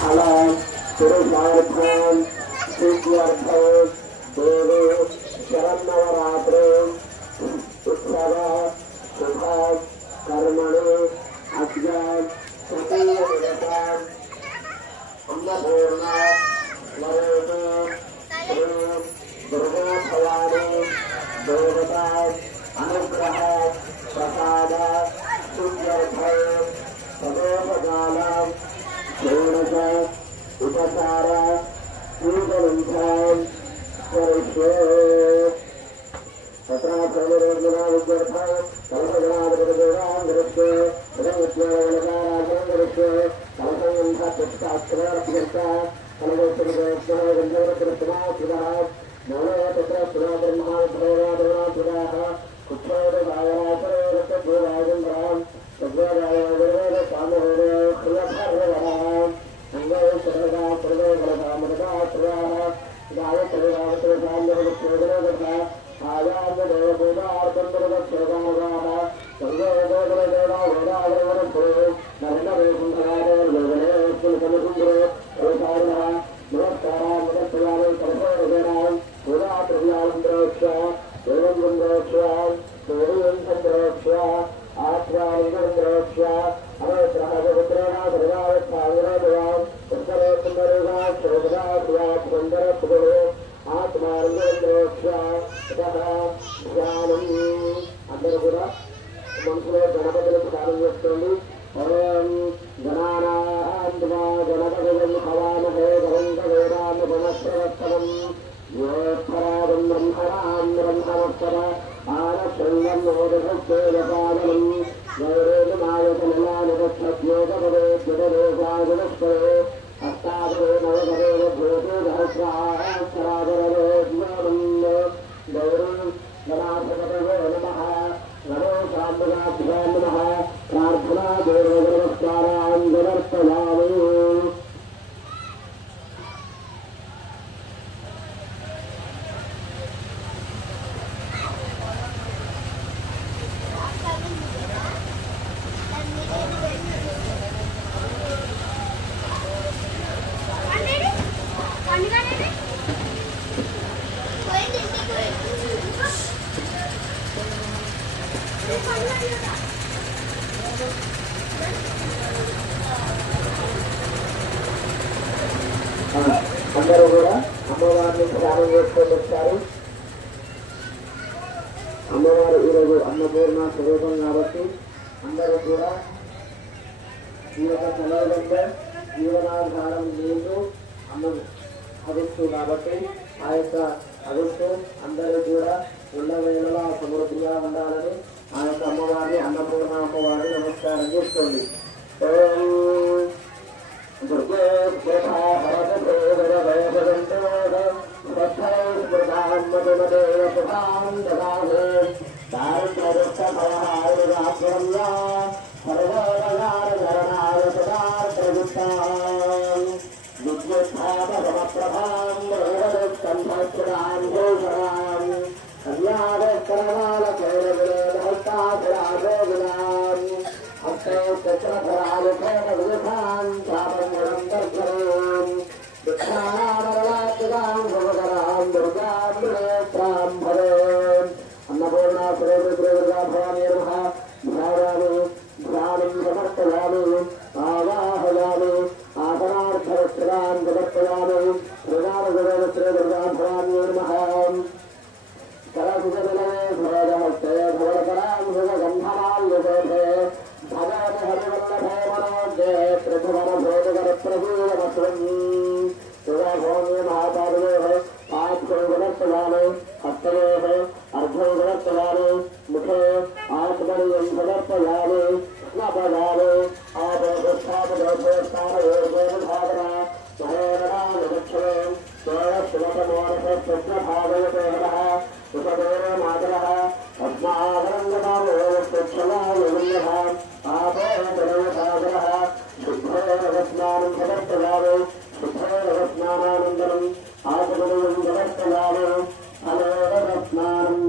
फलं पुरुषार्थं सिद्ध्यर्थं देवे शरन्नवरात्रे उत्सव शुभ कर्मणि अद्यां तृतीयदिवसाम् अन्नपूर्णा वरेण श्रीं दुर्गाभवानी देवता अनुग्रह प्रसाद सिद्ध्यर्थं तदोपकालं षोडश उपचार पूजनन्तं करिष्ये तथा सर्वरोगिणां विद्यार्थं कल्पगणाधिपतिदेवां करिष्ये तदविद्यावलकारां करिष्ये कलसंगन्धपुष्पाक्षराभ्यर्था कलवोत्तमदेवस्यः गन्धर्वकृत्तमाश्रितः नवो तत्र सुरा ब्रह्माभैराधनाश्रिताः कुक्षोदभावराचरेरक्तभूराजन्धरां అందరూ కూడా మనసులో గణపతులకు దానం చేసుకోండి. ఓం గణానాన్వా గణపతిం హవామహే గణంగవేరాన్ వనస్రవత్తమం యోత్పరాదం బ్రహ్మణాం బ్రహ్మవత్తమ ఆనశృంగం నోదశేలపాదనం గౌరేణమాయతనలానిగచ్చద్యోగపదే జగదేశాగుణస్పదే అష్టాదరే నవగరేణ భూతే సహస్రాక్షరాదరే జ్ఞానం గౌరీ గణాధిపతయే నమః గణేశాభ్యాభ్యాం నమః ప్రార్థనా దేవనమస్కారాన్ సమర్పయామి. అందరూ కూడా అమ్మవారిని స్నానం చేసుకొని వచ్చారు. అమ్మవారు ఈరోజు అన్నపూర్ణ స్వరూపం కాబట్టి అందరూ కూడా ఈ యొక్క సమయంలో జీవనాధారం నీళ్లు అన్నం అగుస్తూ కాబట్టి ఆ యొక్క అగుస్తూ అందరూ కూడా ఉండవేళలా సమృద్ధిగా ఉండాలని ఆ యొక్క అమ్మవారిని అన్నపూర్ణ అమ్మవారిని నమస్కారం చేసుకోండి. దుర్గే अन्नपूर्णा सुरेन्द्रभवानी ध्यानं समर्पयामि आवाहयामि आसनार्थवस्त्रान् समर्पयामि श्रीरामगुरुश्रीदुर्गाभवानी नमः करसुजले भोजहस्ते धवलकरां सुगन्धमाल्यशोभे भगवति हरिवल्लभे मनोज्ञे त्रिभुवनभोजगरप्रभूयमस्वम् शिवभूमि महापादयोः आत्मगुणप्रदाने हस्तयोः अर्धगुणप्रदाने मुखे आत्मनियं समर्पयामि स्नपयामि आपोष्ठापदोषोत्तानयोर्गोविभावना महेरणानुदक्षिणे शिवतमोरसस्वभावयते हरः उपदेव मातरः पद्मावरङ्गमावोक्षलायः आपोषणसागरः शुद्धोरस्नानं समर्पयामि शुद्धोरस्नानानन्दनम् आत्मनियं समर्पयामि फलोरस्नानम्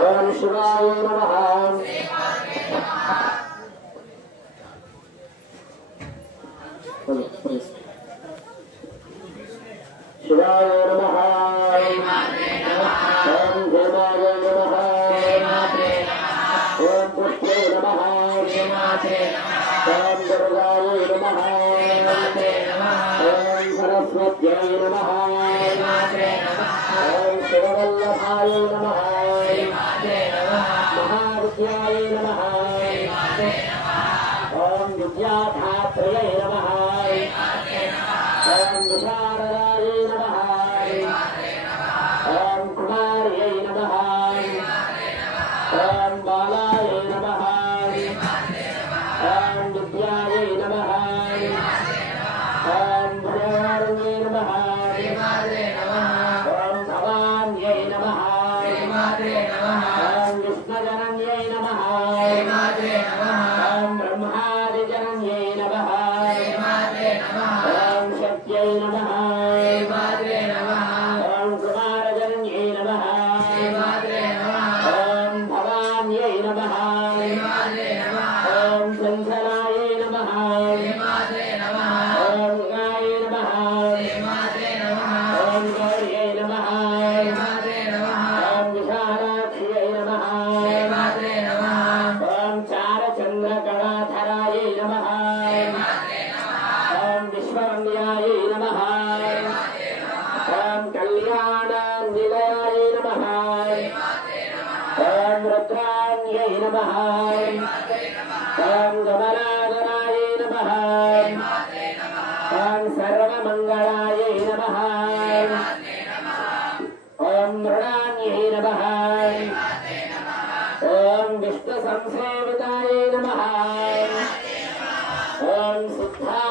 ఓం శివాయ నమః శివాయ నమః ఓం దేవాయ నమః ఓం పుష్పే నమః ఓం దుర్గాయ నమః ఓం సరస్వత్యై నమః ఓం శివవల్లభాయ నమః మహావిద్యాయ నమః ఓం విద్యాధాత్రయై నమః ఓం విశారదాయ నమః ఓం కుమార్యై నమః ఓం బాలాయ నమః ఓం విద్యాయై నమః ఓం భయారణ్యై నమః ఓం భవాన్యై నమః ఓం విష్ణుజనన్యై నమః ఓం బ్రహ్మాదిజనన్యై నమః ఓం శక్త్యై నమః ఓం కుమారజనన్యై నమః ఓం భవాన్యై నమః ఓం చంచలాయై నమః ఓం గాయై నమః ఓం గౌర్యై నమః ఓం విశాలాక్ష్యై నమః ఓం చారచంద్రకళాధరాయై నమః ఓం విశ్వవన్యాయై నమః ఓం కళ్యాణనిలయాయ నమః ఓం రుద్రాన్యై నమః ఓం గమనాగనాయ నమః ఓం సర్వమంగళాయై నమః ఓం మృణాన్యై నమః ఓం విష్ణు సంసేవితాయ నమః ఓం సిద్ధా